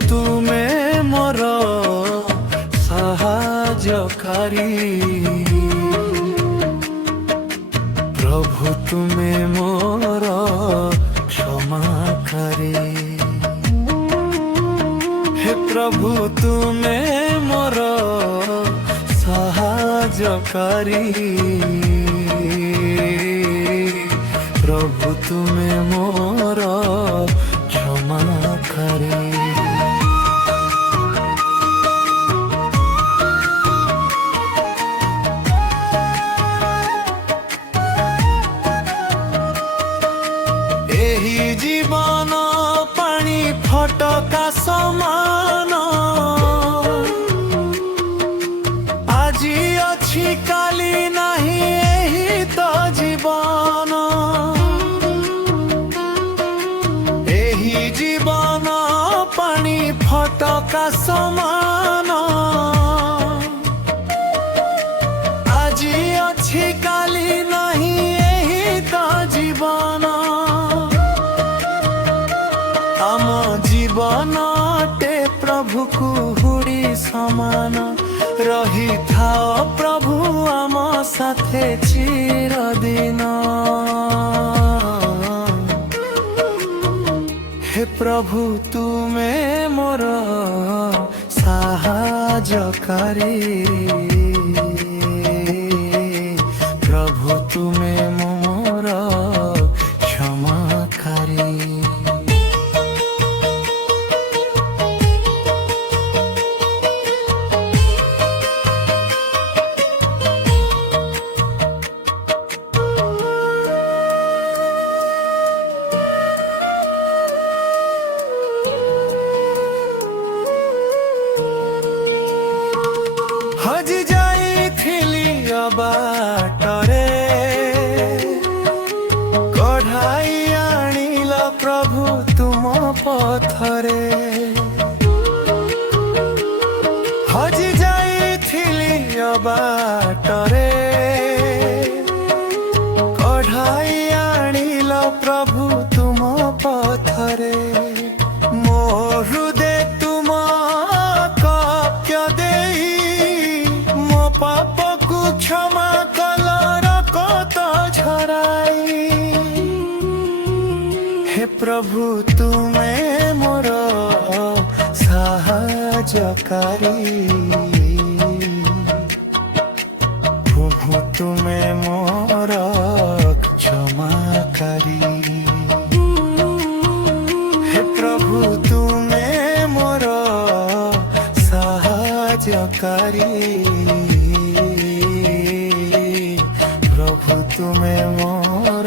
तुमे मोर साहाय्यकारी, प्रभु तुमे मोर क्षमाकारी। हे प्रभु तुमे मोर साहाय्यकारी, प्रभु तुमे मोर क्षमाकारी। एही जीवन पानी फटका समान, आजी अछि काली नाही एही तो जीवन। एही जीवन पानी फटका समान, आजी अछि काली नाही एही तो जीवन। आम जीवन टे प्रभु कुहुड़ी समान, रही थाओ प्रभु आम साथे चिरदिन। हे प्रभु तुमे मोर साहाय्यकारी, प्रभु तुमे मोर क्षमाकारी। हजि जाइथिली बाटरे, कढ़ाई आनिल प्रभु तुम पथरे। हजि जाइथिली बाटरे, कढ़ाई आनिल प्रभु तुम पथरे। मो हृदय तुम कप्य देई, मो पाप को क्षमा कलर कत झराई। हे प्रभु तुमे मोर साहाय्यकारी, प्रभु तुमे मोर क्षमाकारी। हे प्रभु तुमे मोर साहाय्यकारी, प्रभु तुमे मोर